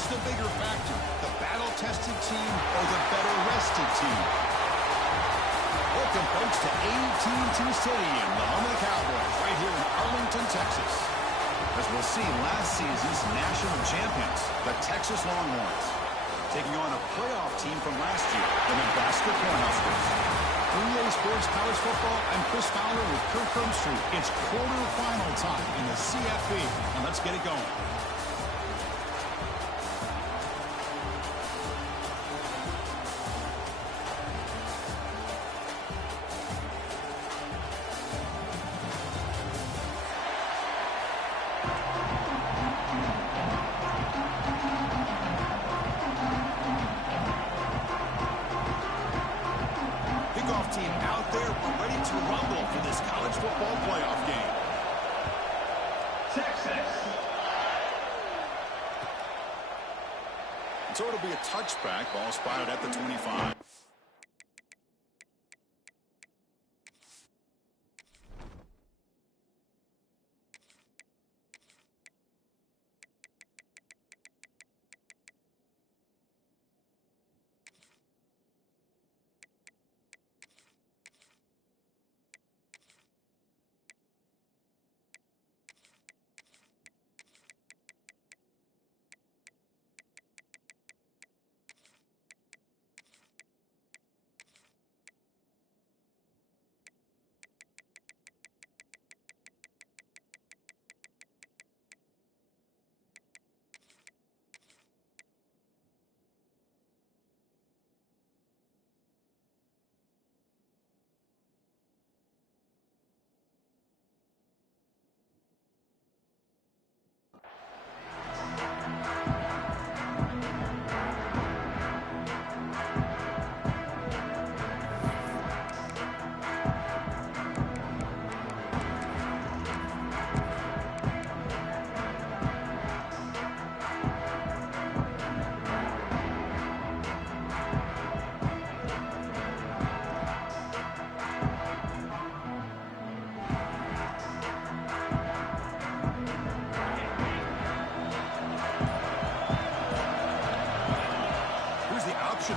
What's the bigger factor, the battle-tested team or the better-rested team? Welcome, folks, to AT&T Stadium, the home of the Cowboys, right here in Arlington, Texas. As we'll see, last season's national champions, the Texas Longhorns, taking on a playoff team from last year, the Nebraska Cornhuskers. For EA Sports College Football, I'm Chris Fowler with Kirk Herbstreit. It's quarterfinal time in the CFP, and let's get it going. Team out there, we're ready to rumble for this college football playoff game. Texas. So it'll be a touchback, ball spotted at the 25.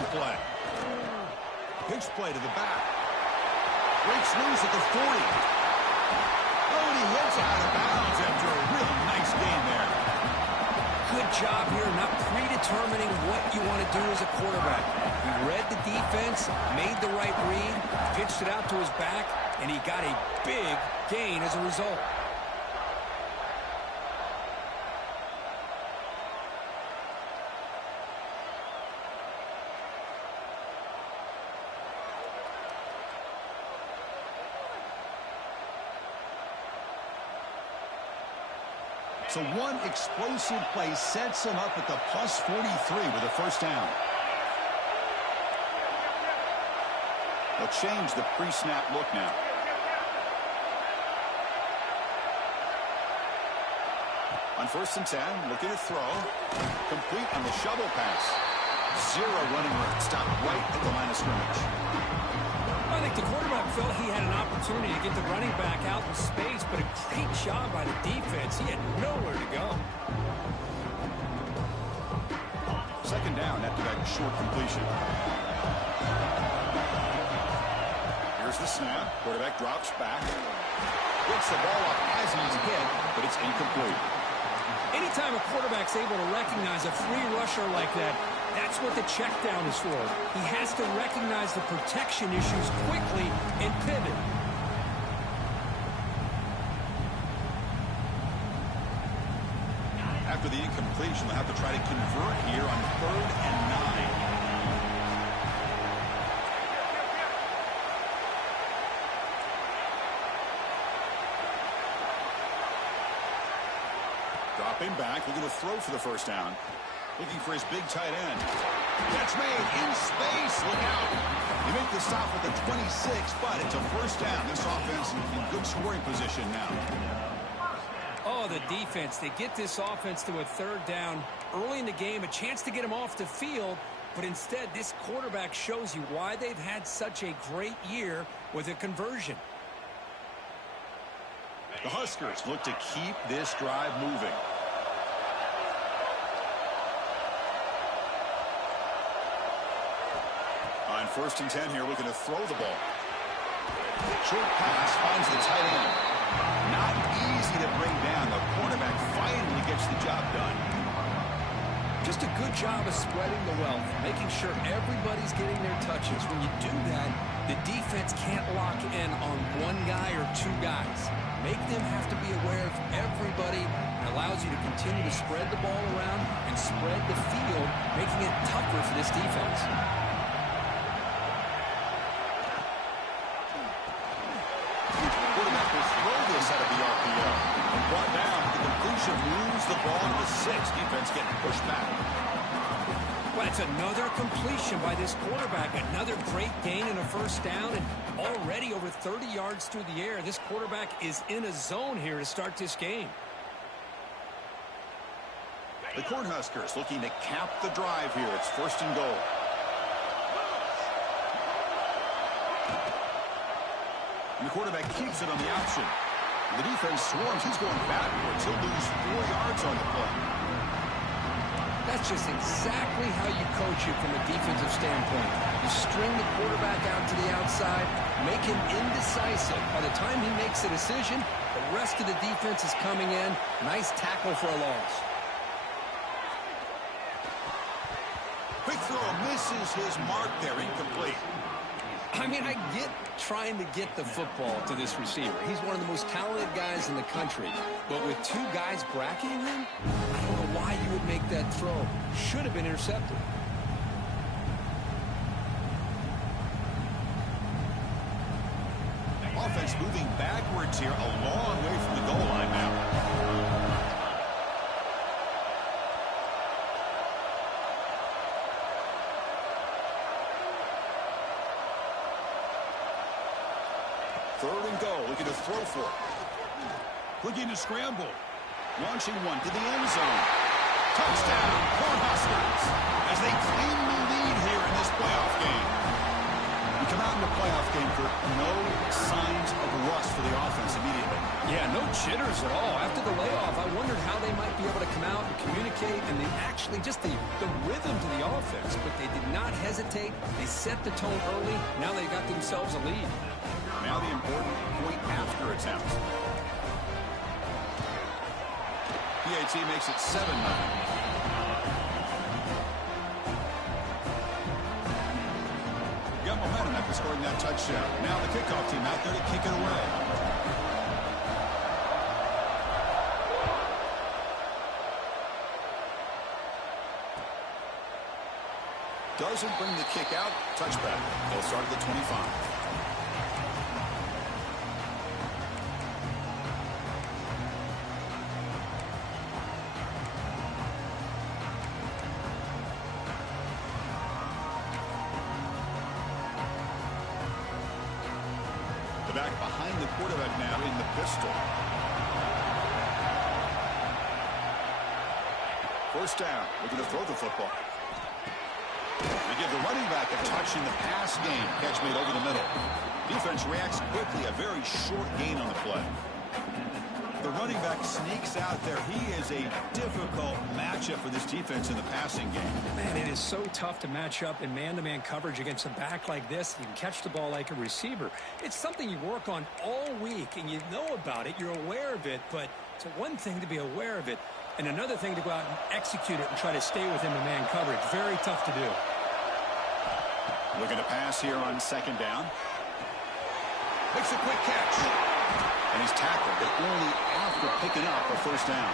Play. Pitch play to the back. Breaks loose at the 40. Oh, and he hits out of bounds after a real nice gain there. Good job here, not predetermining what you want to do as a quarterback. He read the defense, made the right read, pitched it out to his back, and he got a big gain as a result. So one explosive play sets him up at the plus 43 with a first down. They'll change the pre-snap look now. On 1st and 10, looking to throw. Complete on the shovel pass. Zero running room. Stopped right at the line of scrimmage. I think the quarterback felt he had an opportunity to get the running back out in space, but a great job by the defense. He had nowhere to go. Second down after that short completion. Here's the snap. Quarterback drops back. Gets the ball up as he's hit, but it's incomplete. Anytime a quarterback's able to recognize a free rusher like that, that's what the check down is for. He has to recognize the protection issues quickly and pivot. After the incompletion, they'll have to try to convert here on 3rd and 9. Dropping back, looking to throw for the first down. Looking for his big tight end. Catch made in space. Look out. They make the stop at the 26, but it's a first down. This offense in good scoring position now. Oh, the defense. They get this offense to a 3rd down early in the game, a chance to get him off the field, but instead this quarterback shows you why they've had such a great year with a conversion. The Huskers look to keep this drive moving. first and 10 here, looking to throw the ball. Short pass finds the tight end. Not easy to bring down. The cornerback finally gets the job done. Just a good job of spreading the wealth, making sure everybody's getting their touches. When you do that, the defense can't lock in on one guy or two guys. Make them have to be aware of everybody. It allows you to continue to spread the ball around and spread the field, making it tougher for this defense. Quarterback will throw this out of the RPO. Brought down. The completion moves the ball to the 6. Defense getting pushed back. Well, it's another completion by this quarterback. Another great gain and a first down, and already over 30 yards through the air. This quarterback is in a zone here to start this game. The Cornhuskers looking to cap the drive here. It's first and goal. And the quarterback keeps it on the option. The defense swarms. He's going backwards. He'll lose 4 yards on the play. That's just exactly how you coach it from a defensive standpoint. You string the quarterback out to the outside, make him indecisive. By the time he makes a decision, the rest of the defense is coming in. Nice tackle for a loss. Quick throw misses his mark there. Incomplete. I mean, I get trying to get the football to this receiver. He's one of the most talented guys in the country. But with two guys bracketing him, I don't know why you would make that throw. Should have been intercepted. Offense moving backwards here, a long way from the goal line now. Third and goal, looking to throw for it. Looking to scramble. Launching one to the end zone. Touchdown, Cornhuskers, as they claim the lead here in this playoff game. We come out in the playoff game for no signs of rust for the offense immediately. Yeah, no jitters at all. After the layoff, I wondered how they might be able to come out and communicate, and they actually just the rhythm to the offense. But they did not hesitate. They set the tone early. Now they got themselves a lead. Now the important point after attempt. PAT makes it 7-9. Got momentum after scoring that touchdown. Now the kickoff team out there to kick it away. Doesn't bring the kick out. Touchback. They'll start at the 25. Back behind the quarterback now in the pistol. First down. Looking to throw the football. They give the running back a touch in the pass game. Catch made over the middle. Defense reacts quickly. A very short gain on the play. The running back sneaks out there. He is a difficult matchup for this defense in the passing game. Man, it is so tough to match up in man-to-man coverage against a back like this. You can catch the ball like a receiver. It's something you work on all week, and you know about it. You're aware of it, but it's one thing to be aware of it, and another thing to go out and execute it and try to stay within the man coverage. Very tough to do. Looking to pass here on second down. Makes a quick catch. And he's tackled, but only after picking up a first down.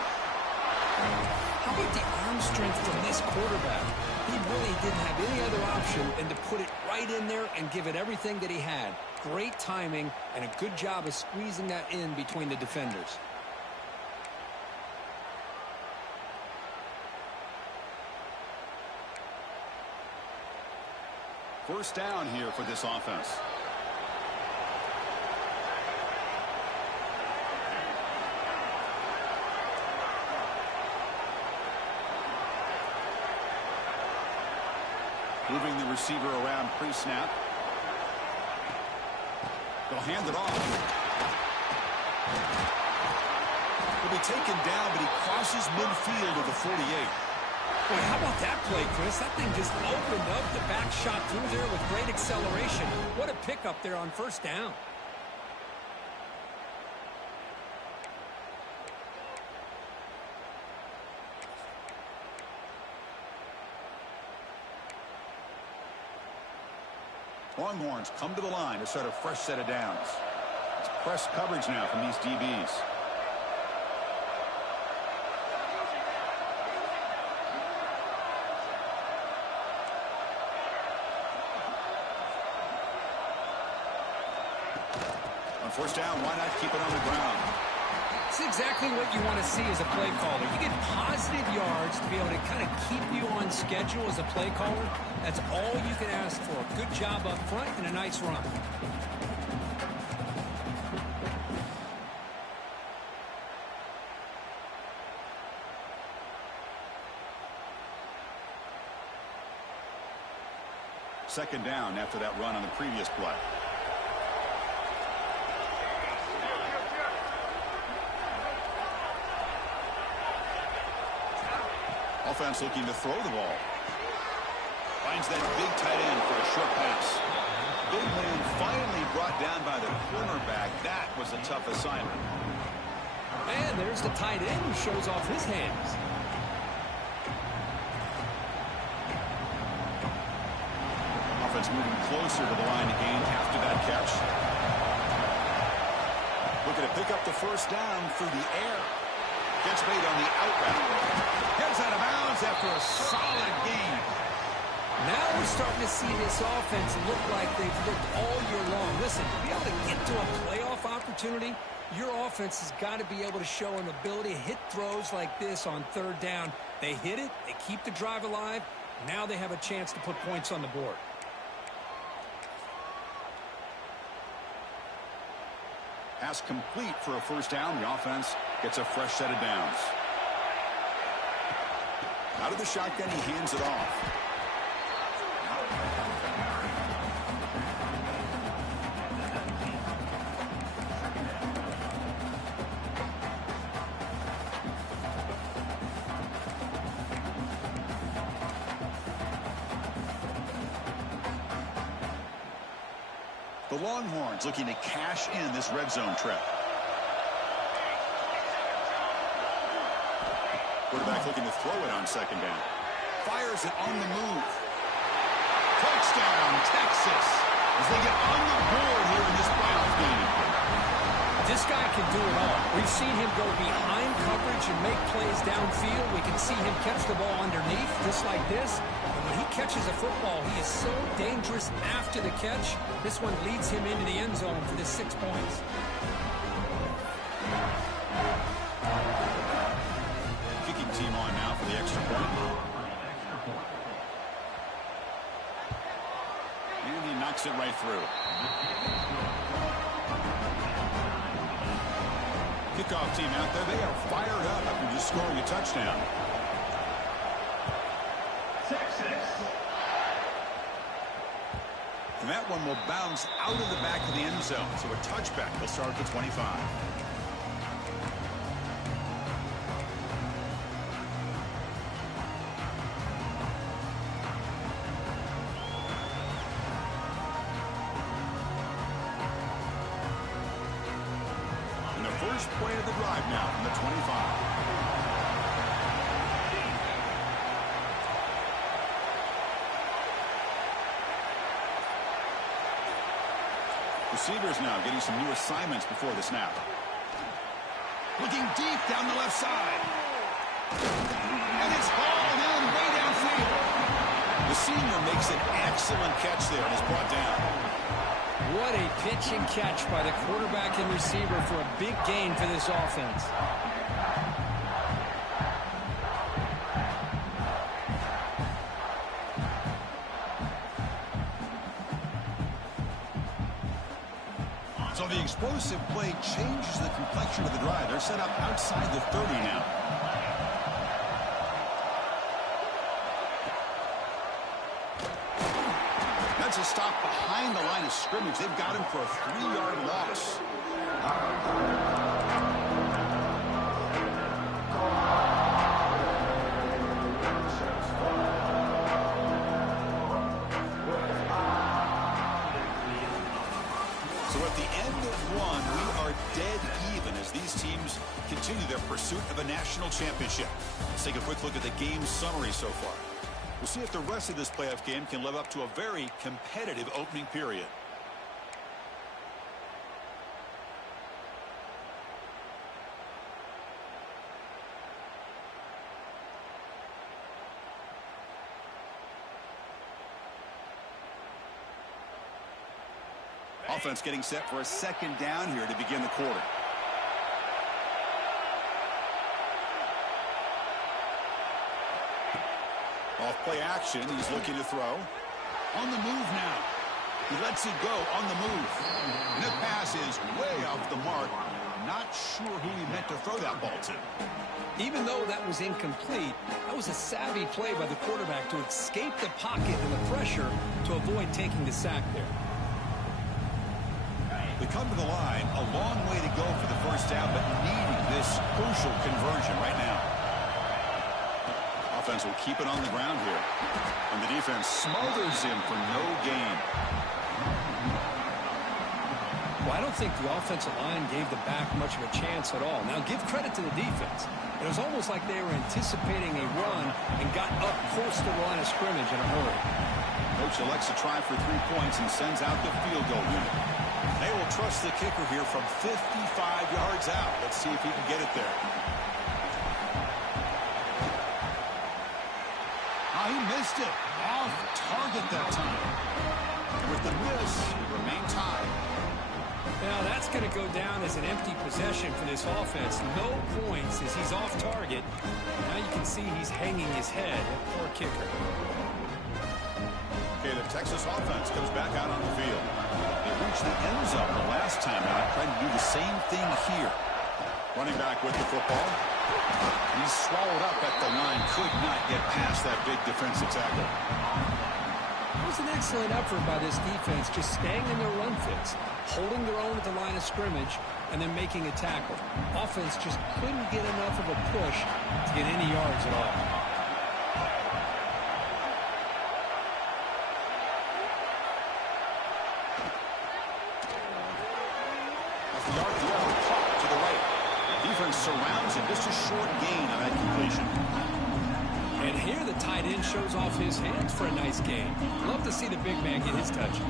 How about the arm strength from this quarterback? He really didn't have any other option than to put it right in there and give it everything that he had. Great timing and a good job of squeezing that in between the defenders. First down here for this offense. Moving the receiver around pre-snap. They'll hand it off. He'll be taken down, but he crosses midfield of the 48. Boy, how about that play, Chris? That thing just opened up. The back shot through there with great acceleration. What a pickup there on first down. Longhorns come to the line to start a fresh set of downs. It's press coverage now from these DBs. On first down, why not keep it on the ground? It's exactly what you want to see as a play caller. You get positive yards to be able to kind of keep you on schedule as a play caller. That's all you can ask for. Good job up front and a nice run. Second down after that run on the previous play. Offense looking to throw the ball. Finds that big tight end for a short pass. Big man finally brought down by the cornerback. That was a tough assignment. And there's the tight end who shows off his hands. Offense moving closer to the line to gain after that catch. Looking to pick up the first down through the air. Gets made on the out route. Gets out of bounds after a solid gain. Now we're starting to see this offense look like they've looked all year long. Listen, to be able to get to a playoff opportunity, your offense has got to be able to show an ability to hit throws like this on third down. They hit it, they keep the drive alive. Now they have a chance to put points on the board. Pass complete for a first down. The offense gets a fresh set of downs. Out of the shotgun, he hands it off. The Longhorns looking to cash in this red zone trip. Quarterback looking to throw it on second down. Fires it on the move. Touchdown, Texas, as they get on the board here in this playoff game. This guy can do it all. We've seen him go behind coverage and make plays downfield. We can see him catch the ball underneath, just like this. And when he catches a football, he is so dangerous after the catch. This one leads him into the end zone for the 6 points. Kicking team on now for the extra point. And he knocks it right through. Kickoff team out there, they are fired up after just scoring a touchdown. And that one will bounce out of the back of the end zone. So a touchback. They'll start at the 25. And the first play of the drive now from the 25. Receivers now getting some new assignments before the snap. Looking deep down the left side. And it's hauled in way downfield. The senior makes an excellent catch there and is brought down. What a pitch and catch by the quarterback and receiver for a big gain for this offense. So the explosive play changes the complexion of the drive. They're set up outside the 30 now. That's a stop behind the line of scrimmage. They've got him for a 3-yard loss. So at the end of one, we are dead even as these teams continue their pursuit of a national championship. Let's take a quick look at the game summary so far. We'll see if the rest of this playoff game can live up to a very competitive opening period. Offense getting set for a second down here to begin the quarter. Off play action, he's looking to throw. On the move now. He lets it go on the move. And the pass is way off the mark. Not sure who he meant to throw that ball to. Even though that was incomplete, that was a savvy play by the quarterback to escape the pocket and the pressure to avoid taking the sack there. They come to the line, a long way to go for the first down, but needing this crucial conversion right now. Offense will keep it on the ground here. And the defense smothers him for no gain. Well, I don't think the offensive line gave the back much of a chance at all. Now, give credit to the defense. It was almost like they were anticipating a run and got up close to the line of scrimmage in a hurry. Coach elects to try for 3 points and sends out the field goal unit. They will trust the kicker here from 55 yards out. Let's see if he can get it there. Oh, he missed it. Off target that time. And with the miss, remain tied. Now, that's going to go down as an empty possession for this offense. No points as he's off target. Now you can see he's hanging his head. Poor kicker. Okay, the Texas offense comes back out on the field. They reached the end zone the last time out, trying to do the same thing here. Running back with the football. He's swallowed up at the line. Could not get past that big defensive tackle. It was an excellent effort by this defense, just staying in their run fits, holding their own at the line of scrimmage, and then making a tackle. Offense just couldn't get enough of a push to get any yards at all. Surrounds him. Just a short gain on that completion. And here the tight end shows off his hands for a nice gain. Love to see the big man get his touches.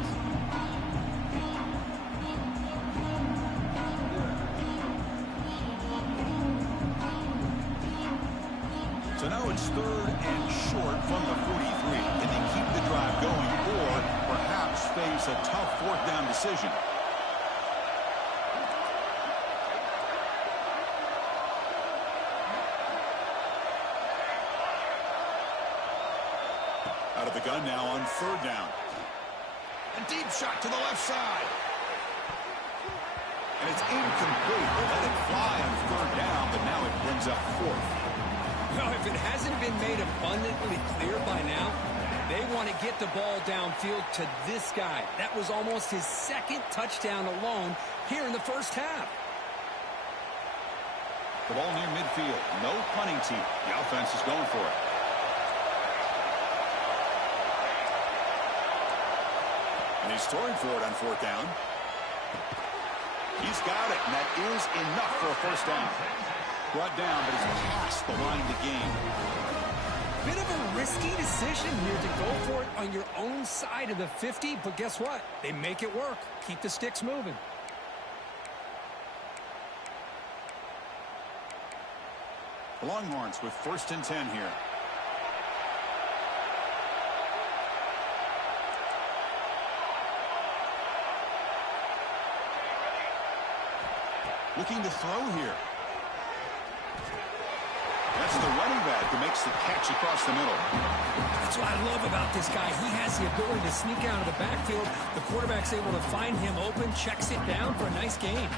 So now it's 3rd and short from the 43. Can they keep the drive going or perhaps face a tough 4th down decision? Out of the gun now on 3rd down. A deep shot to the left side. And it's incomplete. They let it fly on 3rd down, but now it brings up 4th. Well, if it hasn't been made abundantly clear by now, they want to get the ball downfield to this guy. That was almost his 2nd touchdown alone here in the first half. The ball near midfield. No punting team. The offense is going for it. And he's throwing for it on 4th down. He's got it, and that is enough for a first down. Brought down, but he's past the line to gain. Bit of a risky decision here to go for it on your own side of the 50, but guess what? They make it work. Keep the sticks moving. The Longhorns with 1st and 10 here. Looking to throw here. That's the running back who makes the catch across the middle. That's what I love about this guy. He has the ability to sneak out of the backfield. The quarterback's able to find him open, checks it down for a nice gain.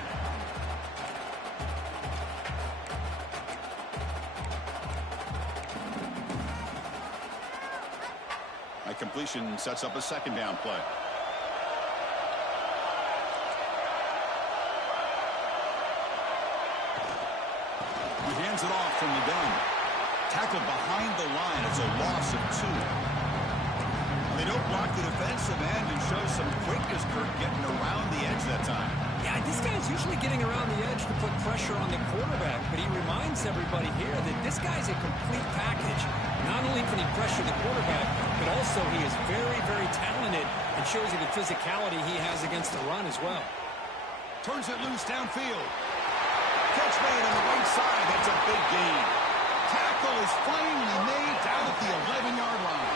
That completion sets up a 2nd down play. Hands it off from the gun. Tackled behind the line. It's a loss of 2. They don't block the defensive end and show some quickness, Kirk, getting around the edge that time. Yeah, this guy's usually getting around the edge to put pressure on the quarterback, but he reminds everybody here that this guy's a complete package. Not only can he pressure the quarterback, but also he is very, very talented and shows you the physicality he has against the run as well. Turns it loose downfield. Catch made on the right side. That's a big gain. Tackle is finally made down at the 11-yard line.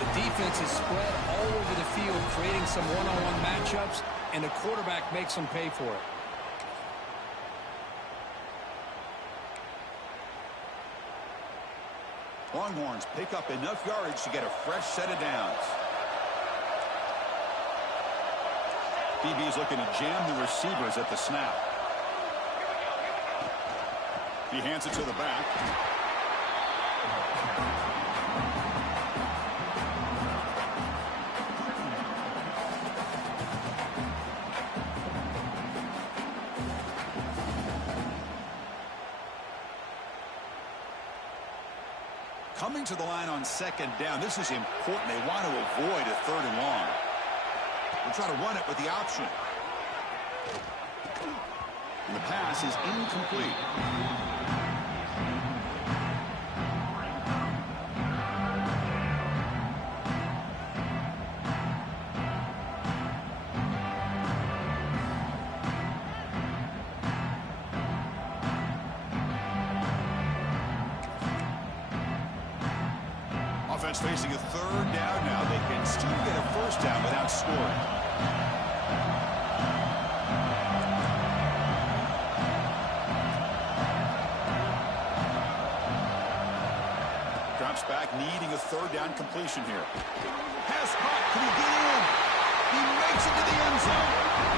The defense is spread all over the field, creating some one-on-one matchups, and the quarterback makes them pay for it. Longhorns pick up enough yardage to get a fresh set of downs. DB's looking to jam the receivers at the snap. He hands it to the back. Coming to the line on second down. This is important. They want to avoid a third and long. We'll try to run it with the option. And the pass is incomplete. Offense facing a third down now. They can still get a first down without scoring. Drops back, needing a third down completion here. Pass caught. Can he get in? He makes it to the end zone.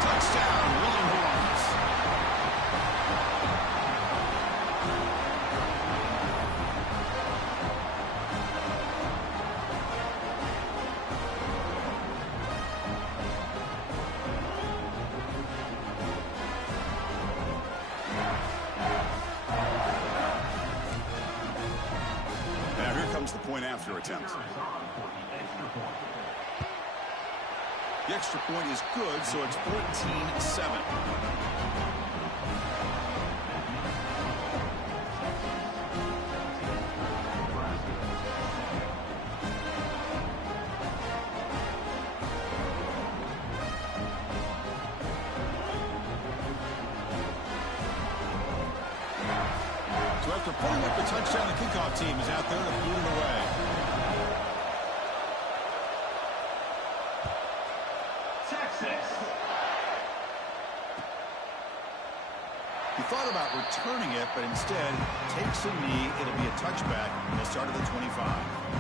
Touchdown, Longhorns. The point after attempt. The extra point is good, so it's 14-7. So after putting up the touchdown, the kickoff team is out there to boot it away. Texas. He thought about returning it, but instead takes a knee. It'll be a touchback. They'll start at the 25.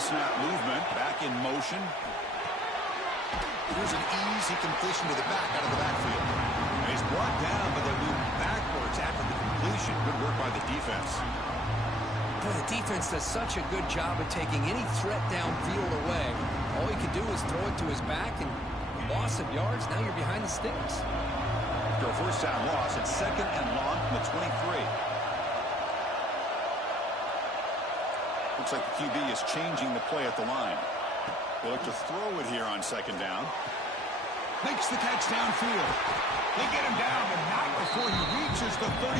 Snap movement, back in motion. Here's an easy completion to the back out of the backfield. And he's brought down, but they move backwards after the completion. Good work by the defense. Boy, the defense does such a good job of taking any threat downfield away. All he can do is throw it to his back, and loss of yards, now you're behind the sticks. After a first down loss, it's second and long from the 23. Looks like the QB is changing the play at the line. They look to throw it here on second down. Makes the catch downfield. They get him down, but not before he reaches the 39.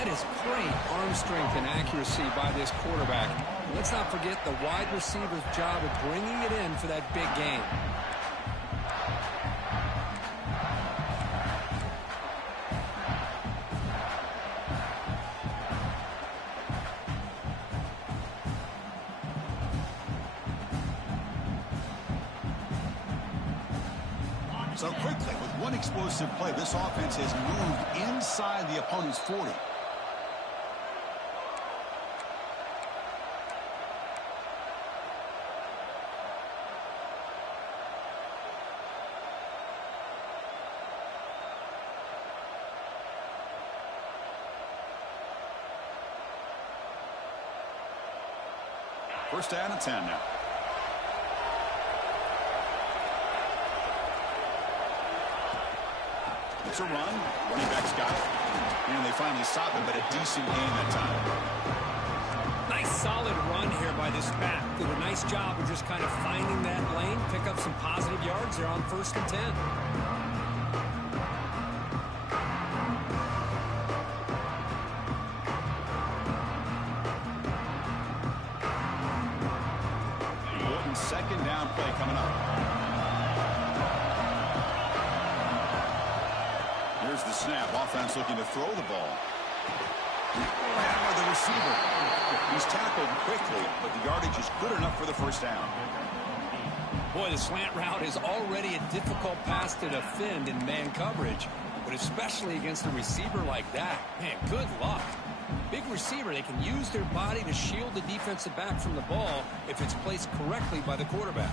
That is great arm strength and accuracy by this quarterback. Let's not forget the wide receiver's job of bringing it in for that big gain. So quickly, with one explosive play, this offense has moved inside the opponent's 40. First down and 10 now. It's a run. Running back's got it. And they finally stop him, but a decent gain that time. Nice solid run here by this back. Did a nice job of just kind of finding that lane, pick up some positive yards there on 1st and 10. Second down play coming up. Here's the snap. Offense looking to throw the ball. Down with the receiver. He's tackled quickly, but the yardage is good enough for the first down. Boy, the slant route is already a difficult pass to defend in man coverage, but especially against a receiver like that. Man, good luck. Big receiver, they can use their body to shield the defensive back from the ball if it's placed correctly by the quarterback.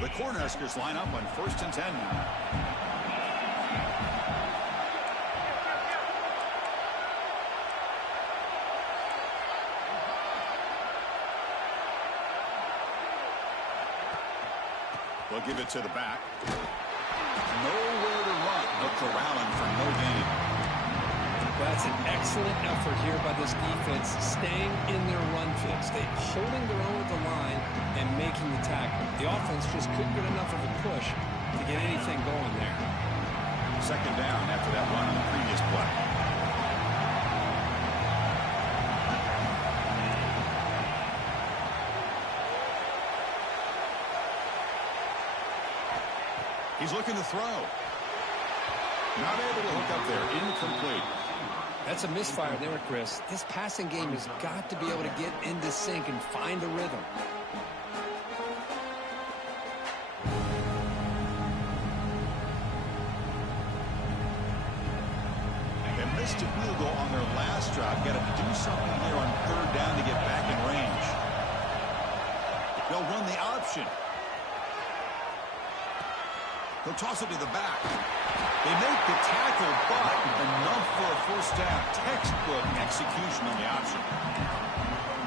The Cornhuskers line up on 1st and 10 now. They'll give it to the back. Nowhere to run. No corralling for no gain. That's an excellent effort here by this defense, staying in their run fix. They holding their own at the line and making the tackle. The offense just couldn't get enough of a push to get anything going there. Second down after that run on the previous play. He's looking to throw. Not able to hook up there. Incomplete. That's a misfire there, Chris. This passing game has got to be able to get into sync and find a rhythm. They missed a field goal on their last drive. Got to do something here on 3rd down to get back in range. They'll run the option. He'll toss it to the back. They make the tackle, but enough for a first down. Textbook execution on the option.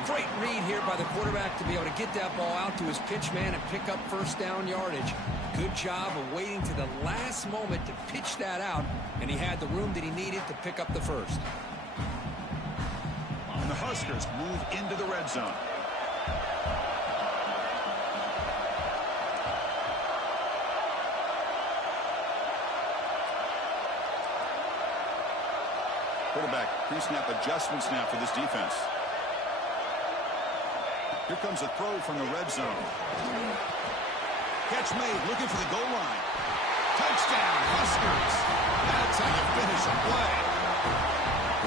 Great read here by the quarterback to be able to get that ball out to his pitch man and pick up first down yardage. Good job of waiting to the last moment to pitch that out, and he had the room that he needed to pick up the first. And the Huskers move into the red zone. Quarterback pre-snap adjustments now for this defense. Here comes a throw from the red zone. Catch made, looking for the goal line. Touchdown, Huskers. That's how you finish a play.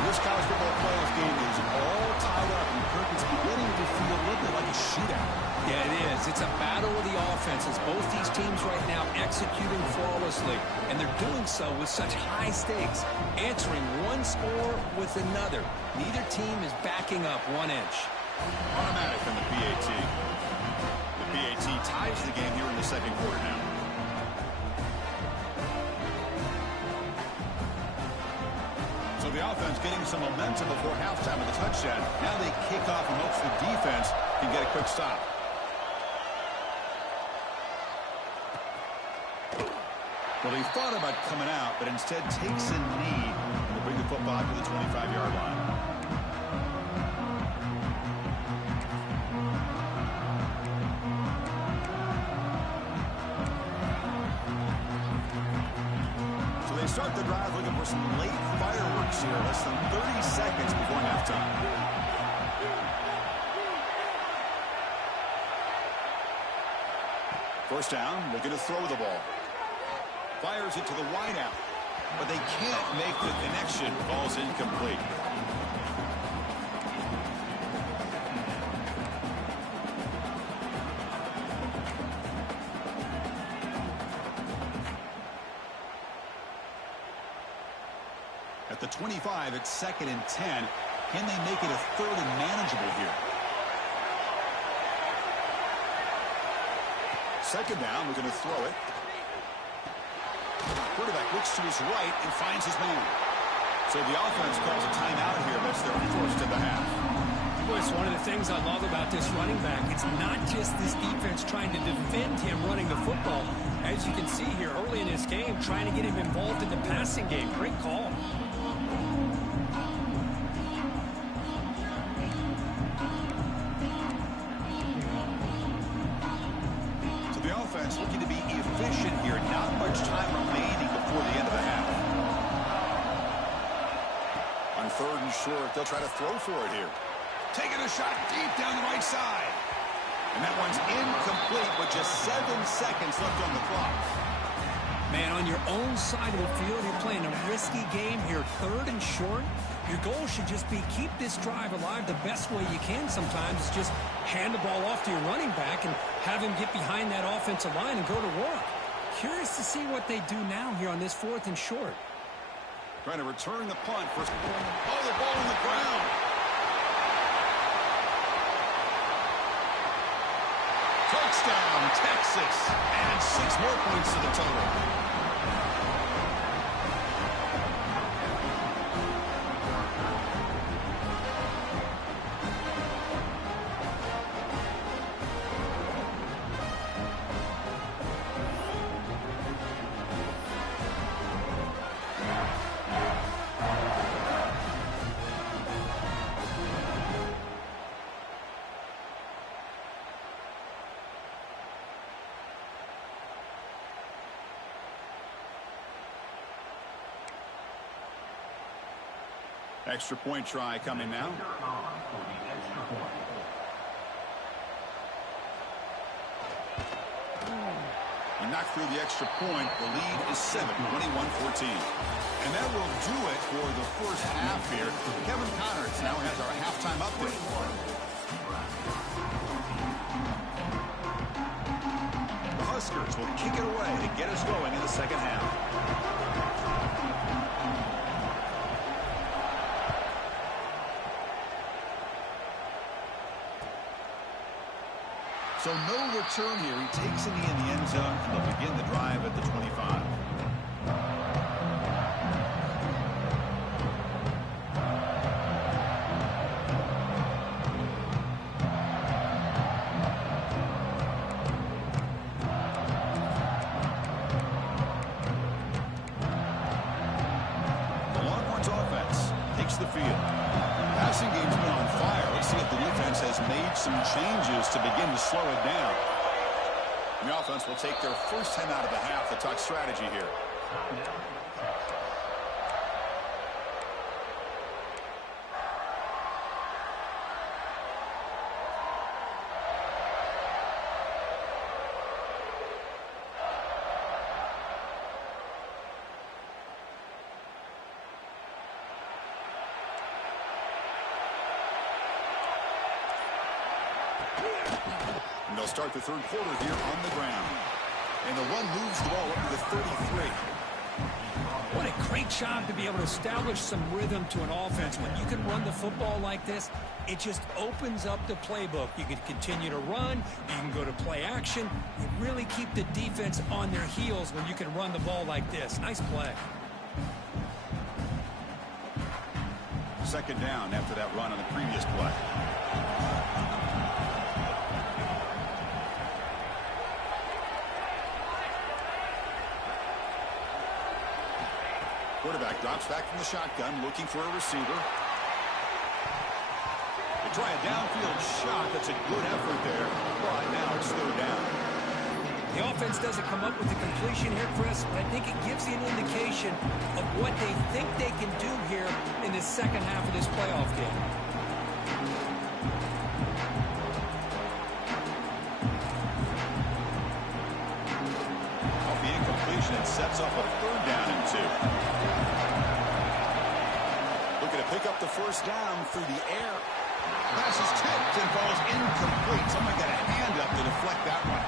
This college football playoff game is all tied up, and Kirk is beginning to feel a little bit like a shootout. Yeah, it is. It's a battle of the offenses. Both these teams right now executing flawlessly, and they're doing so with such high stakes, answering one score with another. Neither team is backing up 1 inch. Automatic on the PAT. The PAT ties the game here in the second quarter now. So the offense getting some momentum before halftime with the touchdown. Now they kick off and hopes the defense can get a quick stop. Well, he thought about coming out, but instead takes a knee to bring the football to the 25-yard line. So they start the drive looking for some late fireworks here, less than 30 seconds before halftime. First down, looking to throw the ball. Fires it to the wideout, but they can't make the connection. Ball's incomplete. At the 25, it's 2nd and 10. Can they make it a 3rd and manageable here? Second down, we're going to throw it. Quarterback looks to his right and finds his man. So the offense calls a timeout here. That's their first of the half. Boy, it's one of the things I love about this running back. It's not just this defense trying to defend him running the football. As you can see here early in this game, trying to get him involved in the passing game. Great call. So the offense looking to be efficient here. Not much time remaining before the end of the half. On 3rd and short, they'll try to throw for it here. Taking a shot deep down the right side. And that one's incomplete with just 7 seconds left on the clock. Man, on your own side of the field, you're playing a risky game here. 3rd and short. Your goal should just be keep this drive alive the best way you can sometimes. Is just hand the ball off to your running back and have him get behind that offensive line and go to work. Curious to see what they do now here on this 4th and short. Trying to return the punt. Oh, the ball on the ground. Touchdown, Texas. And 6 more points to the total. Extra point try coming now. He knocked through the extra point. The lead is 7, 21-14. And that will do it for the first half here. Kevin Connors now has our halftime update. The Huskers will kick it away to get us going in the second half. So no return here. He takes a knee in the end zone, and they'll begin the drive at the 25. The Longhorns offense takes the field. Passing game's been on fire. Let's see if the defense has made some changes to begin to slow it down. And the offense will take their first 10 out of the half to talk strategy here. And they'll start the 3rd quarter here on the ground. And the run moves the ball up to the 33. What a great job to be able to establish some rhythm to an offense. When you can run the football like this, it just opens up the playbook. You can continue to run. You can go to play action. You really keep the defense on their heels when you can run the ball like this. Nice play. Second down after that run on the previous play. Quarterback drops back from the shotgun, looking for a receiver. They try a downfield shot. That's a good effort there, but now it's 3rd down. The offense doesn't come up with the completion here, Chris, but I think it gives you an indication of what they think they can do here in the second half of this playoff game. Off the incompletion, it sets up a 3rd down and 2. Looking to pick up the first down through the air. Pass is tipped and falls incomplete. Someone got a hand up to deflect that one.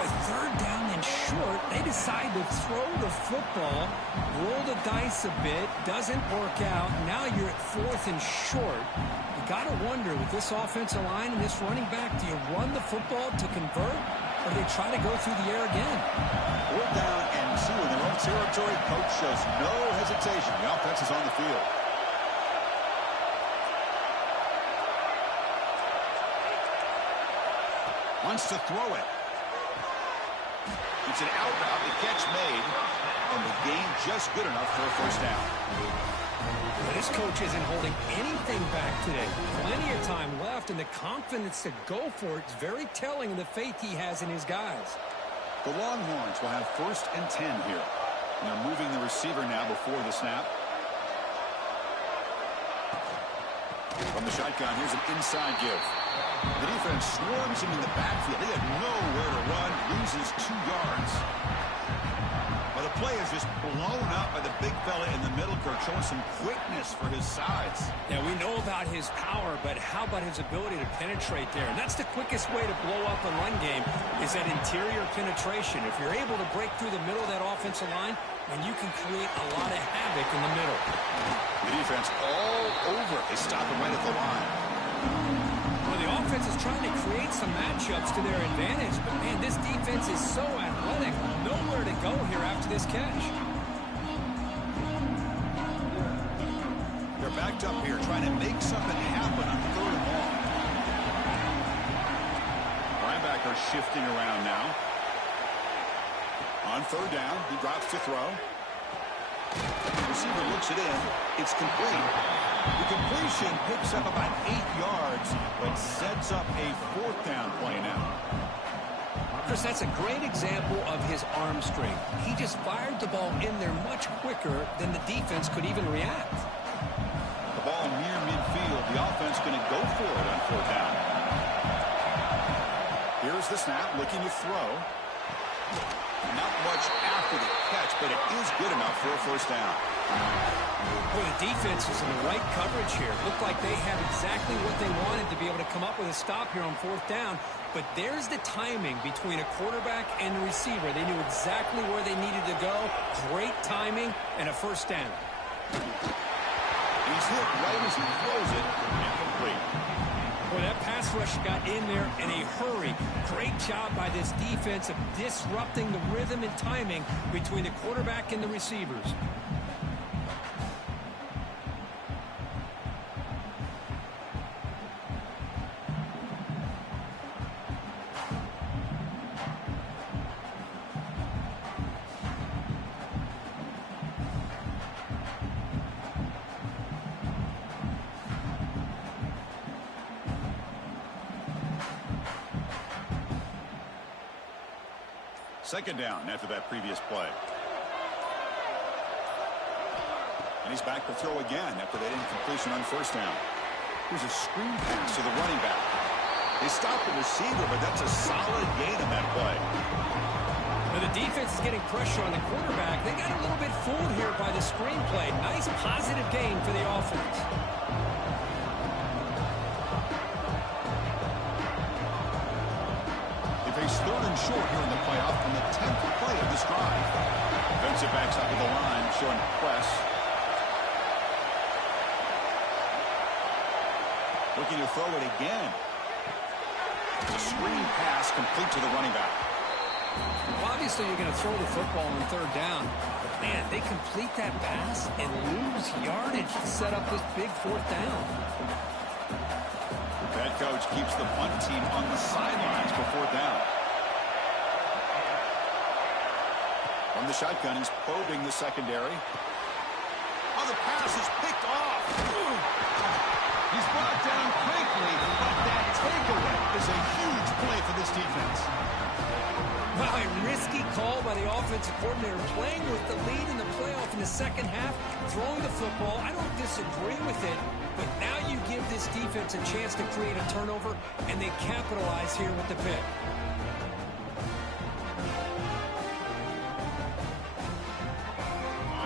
With 3rd down and short, they decide to throw the football, roll the dice a bit, doesn't work out. Now you're at 4th and short. You got to wonder, with this offensive line and this running back, do you run the football to convert? or do they try to go through the air again? 4th down and 2 in their own territory. Coach shows no hesitation. The offense is on the field. Wants to throw it. It's an out route. The catch made. And the gain just good enough for a first down. Well, this coach isn't holding anything back today. Plenty of time left, and the confidence to go for it is very telling of the faith he has in his guys. The Longhorns will have 1st and 10 here. And they're moving the receiver now before the snap. From the shotgun, here's an inside give. The defense swarms him in the backfield. They have nowhere to run. Loses 2 yards. Well, the play is just blown up by the big fella in the middle, Kirk, showing some quickness for his size. Yeah, we know about his power, but how about his ability to penetrate there? And that's the quickest way to blow up a run game is that interior penetration. If you're able to break through the middle of that offensive line, and you can create a lot of havoc in the middle. The defense all over it. They stop him right at the line. Well, the offense is trying to create some matchups to their advantage, but, man, this defense is so athletic. Nowhere to go here after this catch. They're backed up here trying to make something happen on 3rd and long. Linebacker shifting around now. On 3rd down, he drops to throw. Receiver looks it in. It's complete. The completion picks up about 8 yards, but sets up a 4th down play now. Chris, that's a great example of his arm strength. He just fired the ball in there much quicker than the defense could even react. The ball near midfield. The offense going to go for it on 4th down. Here's the snap, looking to throw. Not much after the catch, but it is good enough for a first down. Boy, the defense is in the right coverage here. Looked like they had exactly what they wanted to be able to come up with a stop here on 4th down. But there's the timing between a quarterback and the receiver. They knew exactly where they needed to go. Great timing and a first down. He's hit right as he throws it. Incomplete. Boy, that pass rush got in there in a hurry. Great job by this defense of disrupting the rhythm and timing between the quarterback and the receivers. Second down after that previous play. And he's back to throw again after that incompletion on 1st down. Here's a screen pass to the running back. They stop the receiver, but that's a solid gain on that play. Now the defense is getting pressure on the quarterback. They got a little bit fooled here by the screen play. Nice positive gain for the offense. Face 3rd and short here in the playoff on the 10th play of this drive. Defensive backs up at the line, showing press. Looking to throw it again. It's a screen pass complete to the running back. Well, obviously, you're going to throw the football on 3rd down. But, man, they complete that pass and lose yardage to set up this big 4th down. Head coach keeps the punt team on the sidelines for 4th down. From the shotgun, he's probing the secondary. Oh, the pass is picked off. He's brought down quickly, but that takeaway is a huge play for this defense. Wow, a risky call by the offensive coordinator, playing with the lead in the playoff in the second half, throwing the football. I don't disagree with it, but now you give this defense a chance to create a turnover, and they capitalize here with the pick.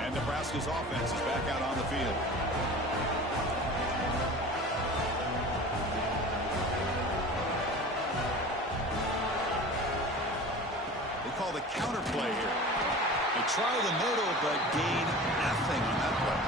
And Nebraska's offense is back out on the field. Call the counter play here. They try the middle, but gain nothing on that play.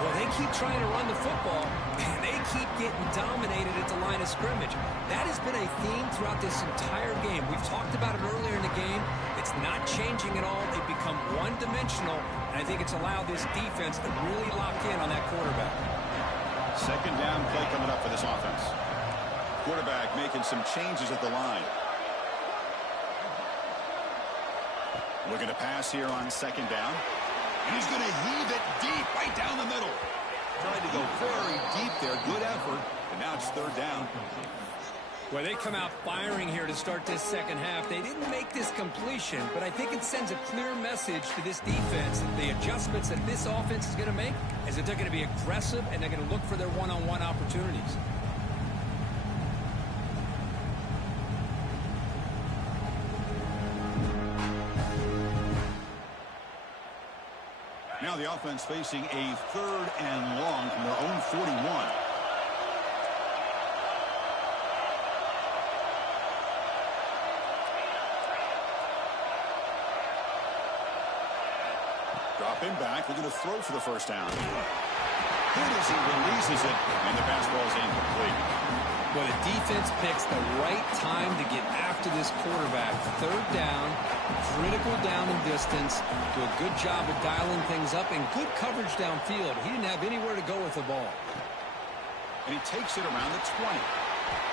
Well, They keep trying to run the football, and they keep getting dominated at the line of scrimmage. That has been a theme throughout this entire game. We've talked about it earlier in the game. It's not changing at all. They've become one-dimensional, and I think it's allowed this defense to really lock in on that quarterback. Second down play coming up for this offense. Quarterback making some changes at the line. Looking to pass here on second down. And he's going to heave it deep right down the middle. Tried to go very deep there. Good effort. And now it's third down. Well, they come out firing here to start this second half. They didn't make this completion, but I think it sends a clear message to this defense that the adjustments that this offense is going to make is that they're going to be aggressive and they're going to look for their one-on-one opportunities. Now the offense facing a third and long from their own 41. Dropping back, looking to throw for the first down. Good as he releases it, and the pass ball is incomplete. Well, the defense picks the right time to get after this quarterback. Third down, critical down and distance. Do a good job of dialing things up and good coverage downfield. He didn't have anywhere to go with the ball. And he takes it around the 20.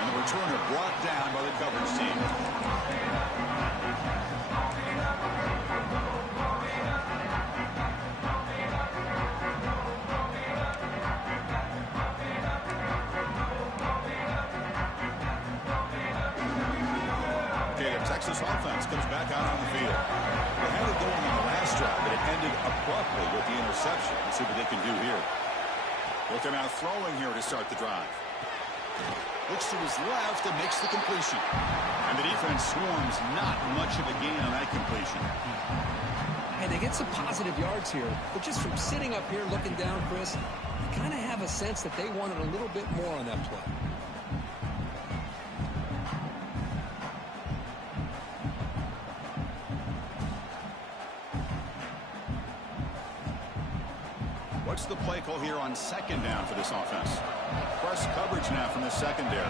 And the returner brought down by the coverage team. Texas offense comes back out on the field. They had it going on the last drive, but it ended abruptly with the interception. Let's see what they can do here. Looking out throwing here to start the drive. Looks to his left and makes the completion. And the defense swarms not much of a gain on that completion. And they get some positive yards here, but just from sitting up here looking down, Chris, you kind of have a sense that they wanted a little bit more on that play. What's the play call here on second down for this offense? Press coverage now from the secondary.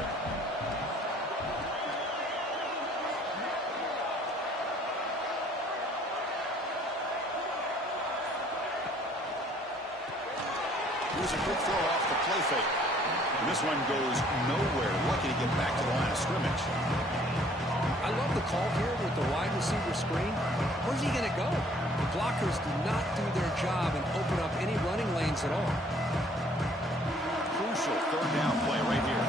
Here's a quick throw off the play fake. And this one goes nowhere. Lucky to get back to the line of scrimmage. I love the call here with the wide receiver screen. Where's he going to go? The blockers do not do their job and open up any running lanes at all. Crucial third down play right here.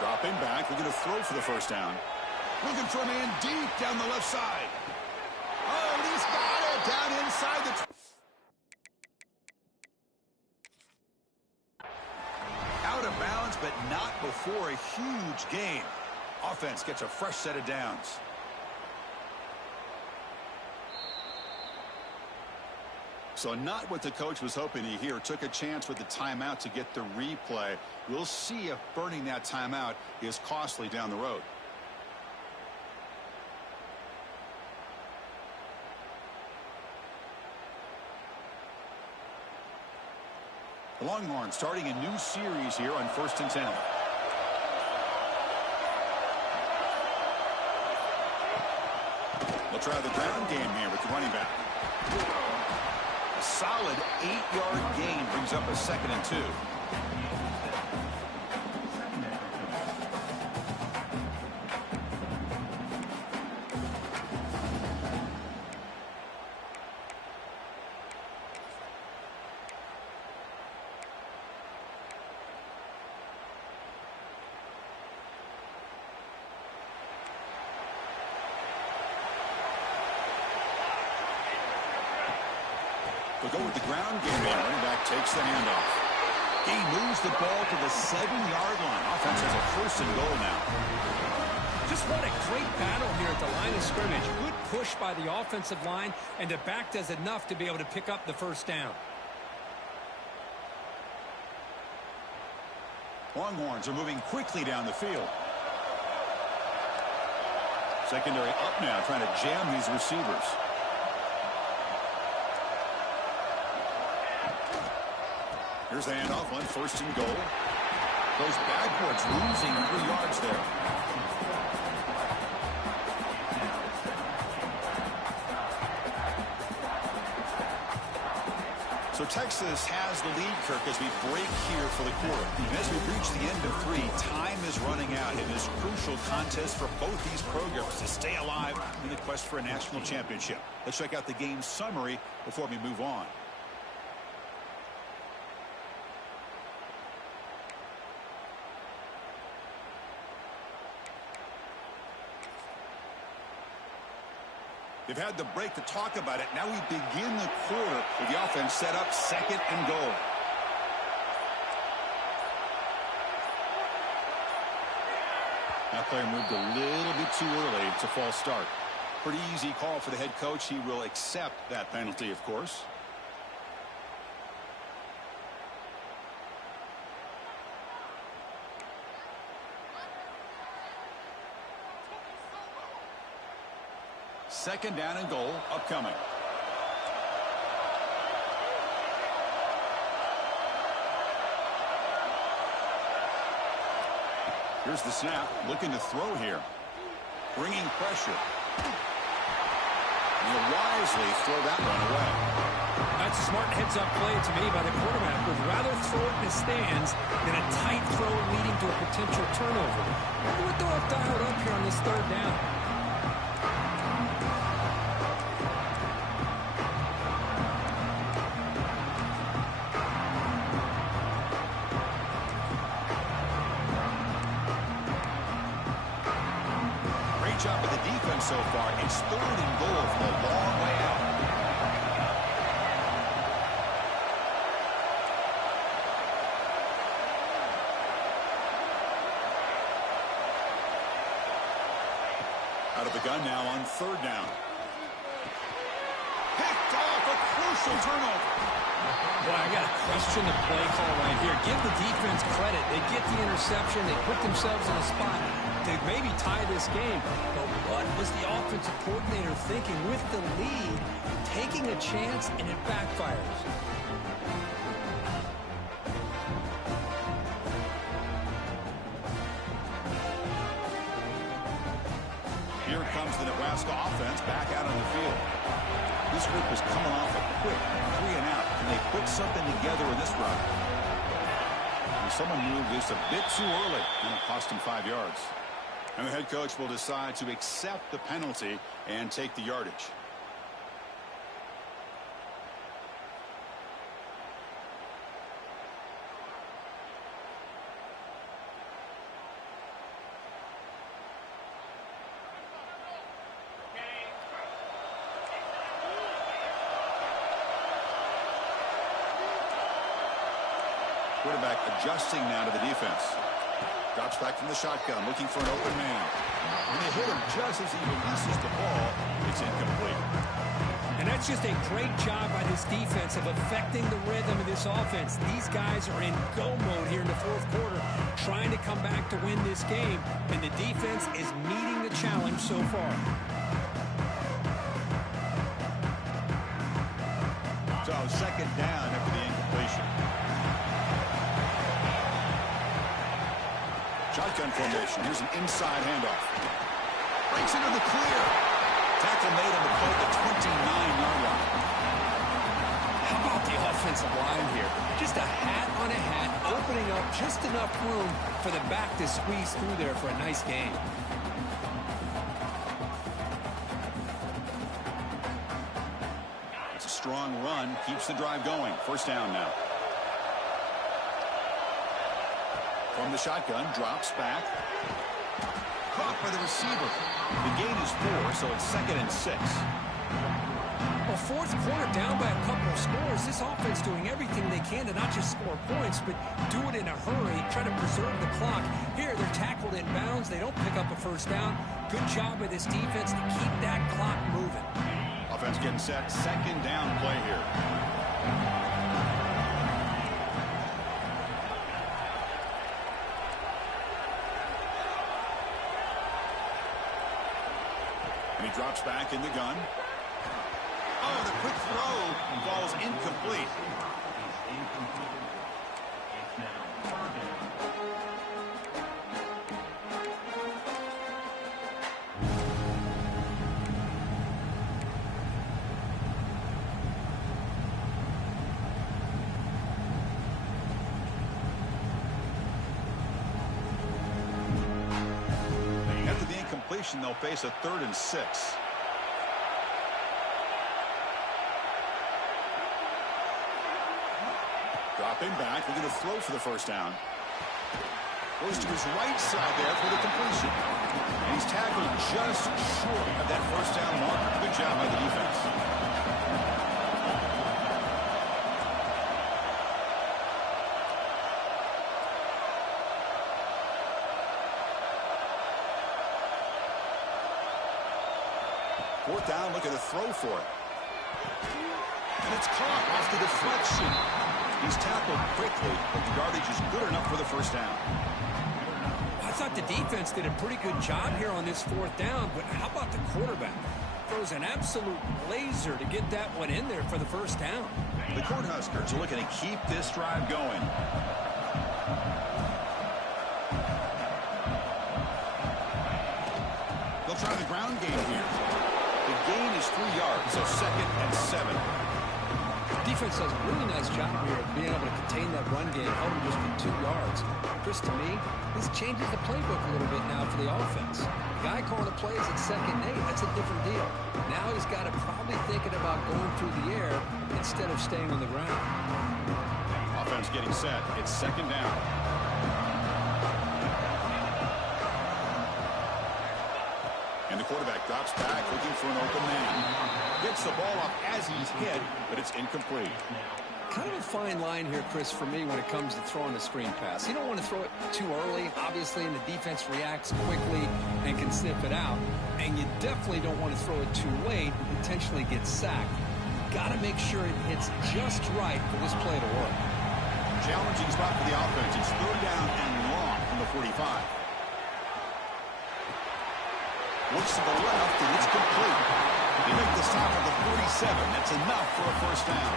Dropping back, looking to throw for the first down. Looking for a man deep down the left side. Oh, and he's got it down inside the... Out of bounds, but not before a huge gain. Offense gets a fresh set of downs. So not what the coach was hoping to hear. Took a chance with the timeout to get the replay. We'll see if burning that timeout is costly down the road. The Longhorns starting a new series here on 1st and 10. They'll try the ground game here with the running back. A solid 8-yard gain brings up a 2nd and 2. They'll go with the ground game here. Running back takes the handoff. He moves the ball to the 7-yard line. Offense has a 1st and goal now. Just what a great battle here at the line of scrimmage. Good push by the offensive line, and the back does enough to be able to pick up the first down. Longhorns are moving quickly down the field. Secondary up now, trying to jam these receivers. Here's the handoff on 1st and goal. Goes backwards, losing 3 yards there. So Texas has the lead, Kirk, as we break here for the quarter. And as we reach the end of 3, time is running out in this crucial contest for both these programs to stay alive in the quest for a national championship. Let's check out the game summary before we move on. They've had the break to talk about it. Now we begin the quarter with the offense set up 2nd and goal. That player moved a little bit too early. It's a false start. Pretty easy call for the head coach. He will accept that penalty, of course. Second down and goal upcoming. Here's the snap, looking to throw here. Bringing pressure. And he'll wisely throw that one away. That's a smart heads-up play to me by the quarterback. Would rather throw it in the stands than a tight throw leading to a potential turnover. Wonder what they'll have dialed up here on this 3rd down. Job of the defense so far. It's 3rd and goal from a long way out. Out of the gun now on 3rd down. Picked off, a crucial turnover. Boy, I got to question the play call right here. Give the defense credit. They get the interception. They put themselves in a spot to maybe tie this game. But what was the offensive coordinator thinking with the lead, taking a chance, and it backfires? Here comes the Nebraska offense back out on the field. This group was coming off a quick 3 and out, and they put something together in this run. And someone moved this a bit too early, and it cost him 5 yards. And the head coach will decide to accept the penalty and take the yardage. Quarterback adjusting now to the defense. Drops back from the shotgun, looking for an open man. And they hit him just as he releases the ball. It's incomplete. And that's just a great job by this defense of affecting the rhythm of this offense. These guys are in go mode here in the 4th quarter, trying to come back to win this game. And the defense is meeting the challenge so far. So 2nd down after the incompletion. Shotgun formation. Here's an inside handoff. Breaks into the clear. Tackle made on the play at the 29-yard line. How about the offensive line here? Just a hat on a hat, opening up just enough room for the back to squeeze through there for a nice game. It's a strong run. Keeps the drive going. 1st down now. From the shotgun, drops back. Caught by the receiver. The gain is 4, so it's 2nd and 6. Well, 4th quarter down by a couple of scores. This offense doing everything they can to not just score points, but do it in a hurry, try to preserve the clock. Here, they're tackled in bounds. They don't pick up a 1st down. Good job by this defense to keep that clock moving. Offense getting set. 2nd down play here. drops back in the gun. Oh, the quick throw falls incomplete. After the incompletion, they'll face a 3rd and 6. Dropping back, looking to throw for the first down. Goes to his right side there for the completion. And he's tackled just short of that first down marker. Good job by the defense. Fourth down, looking to throw for it. And it's caught off the deflection. He's tackled quickly, but the yardage is good enough for the first down. I thought the defense did a pretty good job here on this 4th down, but how about the quarterback? Throws an absolute laser to get that one in there for the first down. The Cornhuskers are looking to keep this drive going. They'll try the ground game here. The gain is 3 yards, so 2nd and 7. Defense does a really nice job here of being able to contain that run game, held him just for 2 yards. Chris, to me, this changes the playbook a little bit now for the offense. The guy calling the plays at 2nd and 8, that's a different deal. Now he's got to probably thinking about going through the air instead of staying on the ground. Offense getting set. It's 2nd down. And the quarterback drops back, looking for an open man. Gets the ball up as he's hit, but it's incomplete. Kind of a fine line here, Chris, for me when it comes to throwing the screen pass. You don't want to throw it too early, obviously, and the defense reacts quickly and can sniff it out. And you definitely don't want to throw it too late and potentially get sacked. Got to make sure it hits just right for this play to work. Challenging spot for the offense. It's 3rd down and long from the 45. Looks to the left, and it's complete. They make the stop at the 47. That's enough for a first down.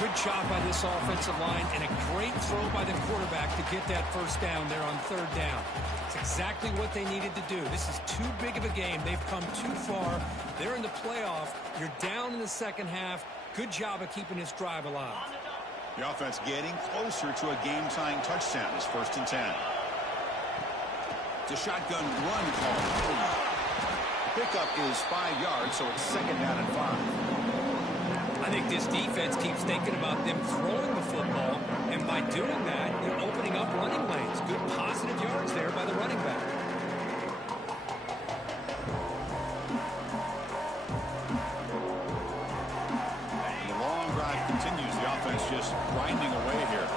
Good job by this offensive line, and a great throw by the quarterback to get that first down there on 3rd down. It's exactly what they needed to do. This is too big of a game. They've come too far. They're in the playoff. You're down in the second half. Good job of keeping this drive alive. The offense getting closer to a game-tying touchdown. It's 1st and 10. It's a shotgun run call. Pickup is 5 yards, so it's 2nd down and 5. I think this defense keeps thinking about them throwing the football, and by doing that, they're opening up running lanes. Good positive yards there by the running back. And the long drive continues. The offense just grinding away here.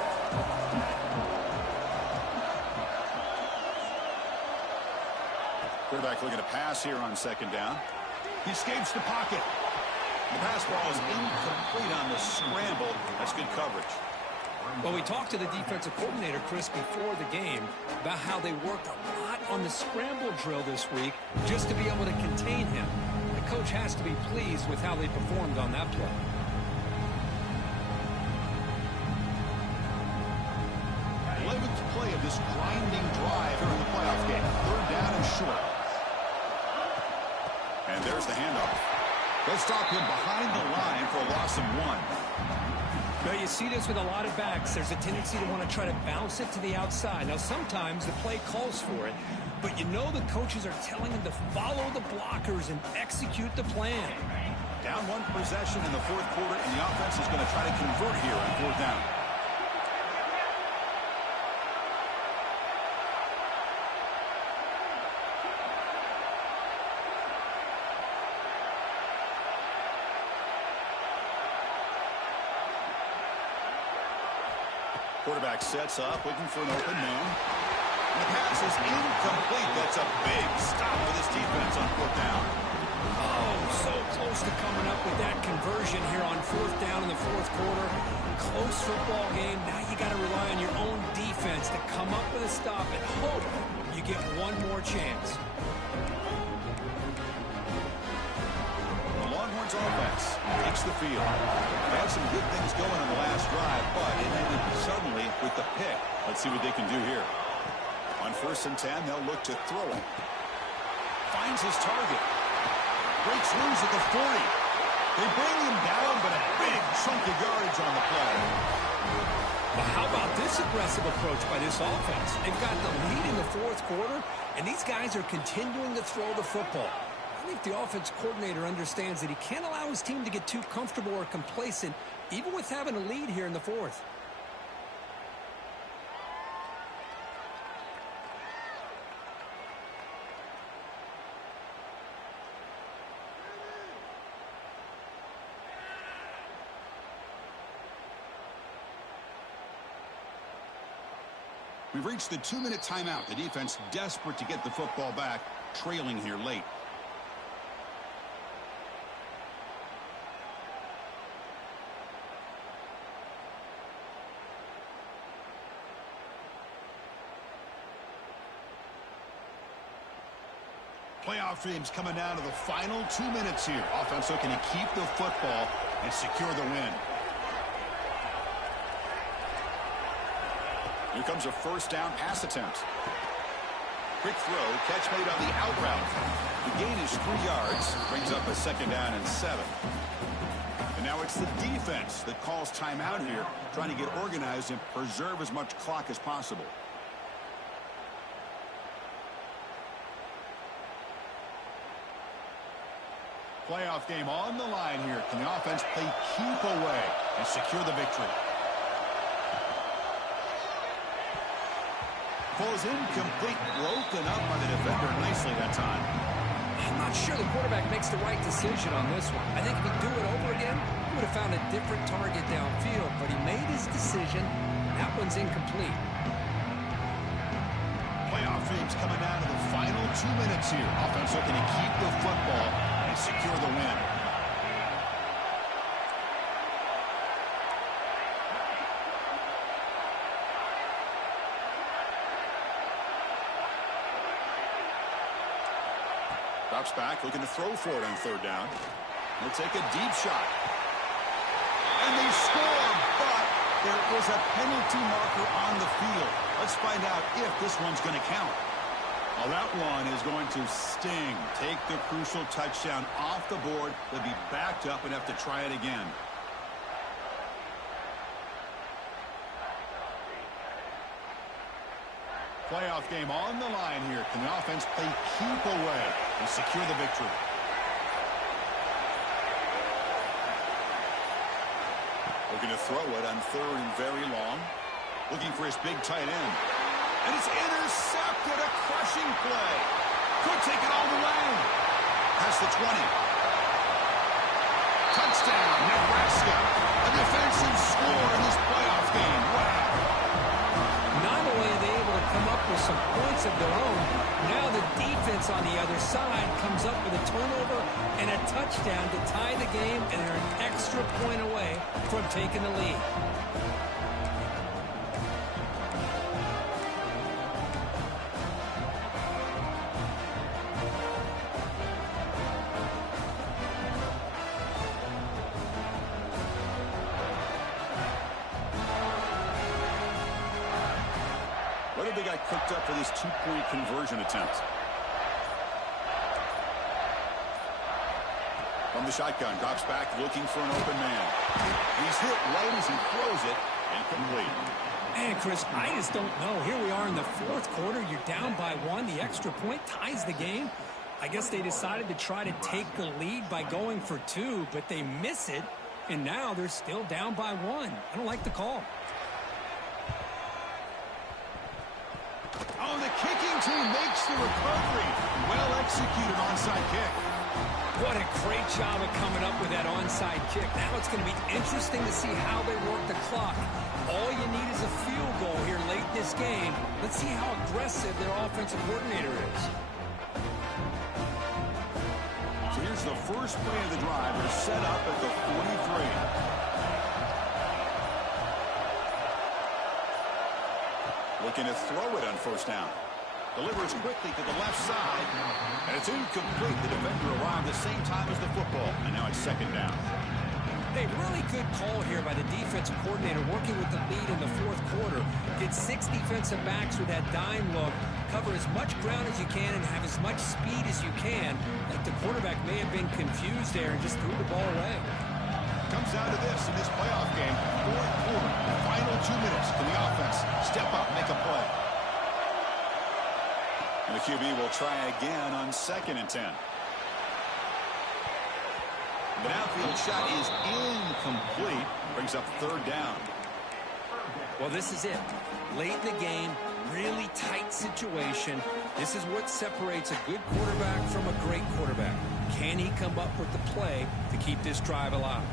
Quarterback looking to pass here on 2nd down. He escapes the pocket. The pass ball is incomplete on the scramble. That's good coverage. Well, we talked to the defensive coordinator, Chris, before the game about how they worked a lot on the scramble drill this week just to be able to contain him. The coach has to be pleased with how they performed on that play. Play of this grinding drive here in the playoff game. 3rd down and short. And there's the handoff. They'll stop him behind the line for a loss of 1. Now, you see this with a lot of backs. There's a tendency to want to try to bounce it to the outside. Now, sometimes the play calls for it, but you know the coaches are telling them to follow the blockers and execute the plan. Down 1 possession in the 4th quarter, and the offense is going to try to convert here on 4th down. Quarterback sets up, looking for an open man. And the pass is incomplete. That's a big stop for this defense on 4th down. Oh, so close to coming up with that conversion here on 4th down in the 4th quarter. Close football game. Now you got to rely on your own defense to come up with a stop and hope you get one more chance. Browns offense takes the field. They had some good things going on the last drive, but it ended suddenly with the pick. Let's see what they can do here. On 1st and 10, they'll look to throw it. Finds his target. Breaks loose at the 40. They bring him down, but a big chunk of yardage on the play. Well, how about this aggressive approach by this offense? They've got the lead in the 4th quarter, and these guys are continuing to throw the football. I think the offense coordinator understands that he can't allow his team to get too comfortable or complacent, even with having a lead here in the 4th. We've reached the 2-minute timeout. The defense desperate to get the football back, trailing here late. Playoff dreams coming down to the final 2 minutes here. Offense looking to keep the football and secure the win. Here comes a 1st down pass attempt. Quick throw, catch made on the out route. The gain is 3 yards, brings up a 2nd down and 7. And now it's the defense that calls timeout here, trying to get organized and preserve as much clock as possible. Playoff game on the line here. Can the offense play keep away and secure the victory? Falls incomplete, broken up by the defender nicely that time. I'm not sure the quarterback makes the right decision on this one. I think if he'd do it over again, he would have found a different target downfield, but he made his decision. That one's incomplete. Playoff dreams coming down to the final 2 minutes here. Offense looking to keep the football and secure the win. Drops back, looking to throw for it on 3rd down. He'll take a deep shot. And they score, but there is a penalty marker on the field. Let's find out if this one's going to count. Well, that one is going to sting. Take the crucial touchdown off the board. They'll be backed up and have to try it again. Playoff game on the line here. Can the offense play keep away and secure the victory? Looking to throw it on 3rd and very long. Looking for his big tight end. And it's intercepted. A crushing play. Could take it all the way. Past the 20. Touchdown, Nebraska. A defensive score in this playoff game. Wow. Not only are they able to come up with some points of their own, now the defense on the other side comes up with a turnover and a touchdown to tie the game, and they're an extra point away from taking the lead. What have they got cooked up for this 2-point conversion attempt? From the shotgun, drops back, looking for an open man. He's hit right as he throws it, incomplete. Man, Chris, I just don't know. Here we are in the 4th quarter. You're down by 1. The extra point ties the game. I guess they decided to try to take the lead by going for 2, but they miss it, and now they're still down by 1. I don't like the call. Oh, the kicking team makes the recovery. Well executed onside kick. What a great job of coming up with that onside kick. Now it's going to be interesting to see how they work the clock. All you need is a field goal here late in this game. Let's see how aggressive their offensive coordinator is. So here's the first play of the drive. They're set up at the 43. Looking to throw it on 1st down. Delivers quickly to the left side. And it's incomplete. The defender arrived the same time as the football. And now on second down. A really good call here by the defensive coordinator working with the lead in the fourth quarter. Get 6 defensive backs with that dime look. Cover as much ground as you can and have as much speed as you can. Like the quarterback may have been confused there and just threw the ball away. Comes down to this in this playoff game. Fourth quarter, final 2 minutes. Can the offense step up, make a play? And the QB will try again on 2nd and 10. The downfield shot is incomplete. Brings up 3rd down. Well, this is it. Late in the game, really tight situation. This is what separates a good quarterback from a great quarterback. Can he come up with the play to keep this drive alive?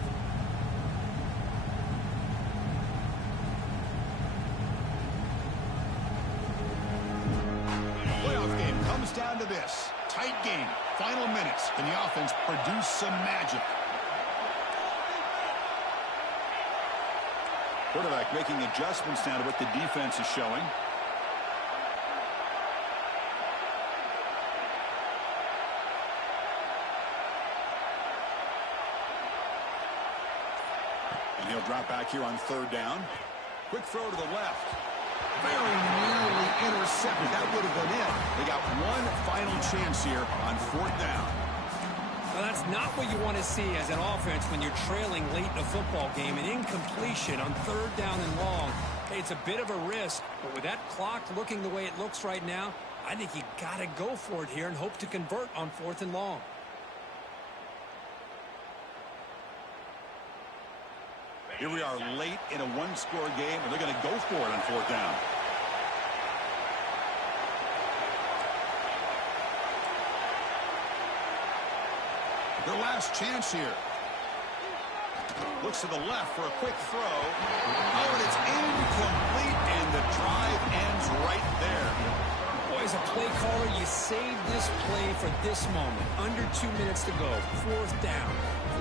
Playoff game comes down to this. Tight game. Final minutes. Can the offense produce some magic? Quarterback making adjustments now to what the defense is showing. And he'll drop back here on 3rd down. Quick throw to the left. Very nearly intercepted. That would have been it. They got one final chance here on 4th down. Well, that's not what you want to see as an offense when you're trailing late in a football game. An incompletion on 3rd down and long. Hey, it's a bit of a risk, but with that clock looking the way it looks right now, I think you got to go for it here and hope to convert on 4th and long. Here we are late in a one-score game, and they're going to go for it on 4th down. Their last chance here. Looks to the left for a quick throw. Oh, and it's incomplete, and the drive ends right there. Boy, as a play caller, you save this play for this moment. Under 2 minutes to go. 4th down.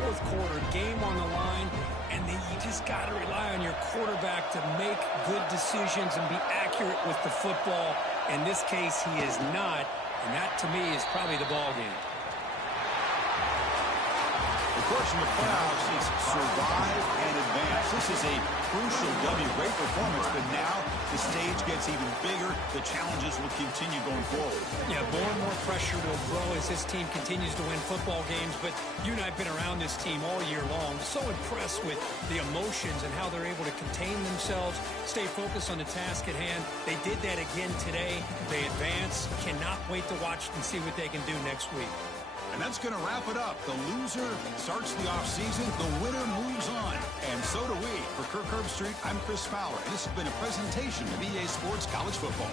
4th quarter, game on the line, and then you just got to rely on your quarterback to make good decisions and be accurate with the football. In this case, he is not, and that, to me, is probably the ball game. Of course, in the playoffs, it's survive and advance. This is a crucial W. Great performance, but now the stage gets even bigger. The challenges will continue going forward. Yeah, more and more pressure will grow as this team continues to win football games, but you and I have been around this team all year long. So impressed with the emotions and how they're able to contain themselves, stay focused on the task at hand. They did that again today. They advance. Cannot wait to watch and see what they can do next week. And that's going to wrap it up. The loser starts the offseason. The winner moves on. And so do we. For Kirk Herbstreit, I'm Chris Fowler. And this has been a presentation of EA Sports College Football.